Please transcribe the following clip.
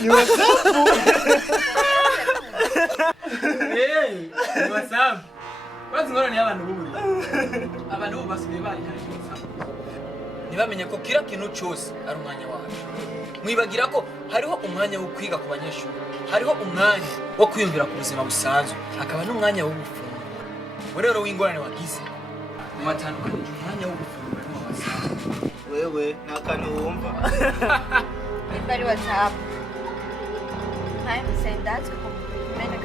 Ni WhatsApp. Ni WhatsApp. Bazi ngorane y'abantu b'uburi. Abantu bo basigaye bari hari WhatsApp. Ntibamenye ko kira kintu cyose ari umwanya wacu. Mwibagira ko hariho umwanya wo kwiga ku banyeshuri. Hariho umwanya wo kwiyumvira ku buzima busanzwe. Hakaba n'umwanya wo gufungura. Rero w'ingorane wagize. Mumatandukanije umwanya wo gufungura no WhatsApp. Wewe nta kantu wumva. Nimba ari WhatsApp. I'm saying that's cool. Men are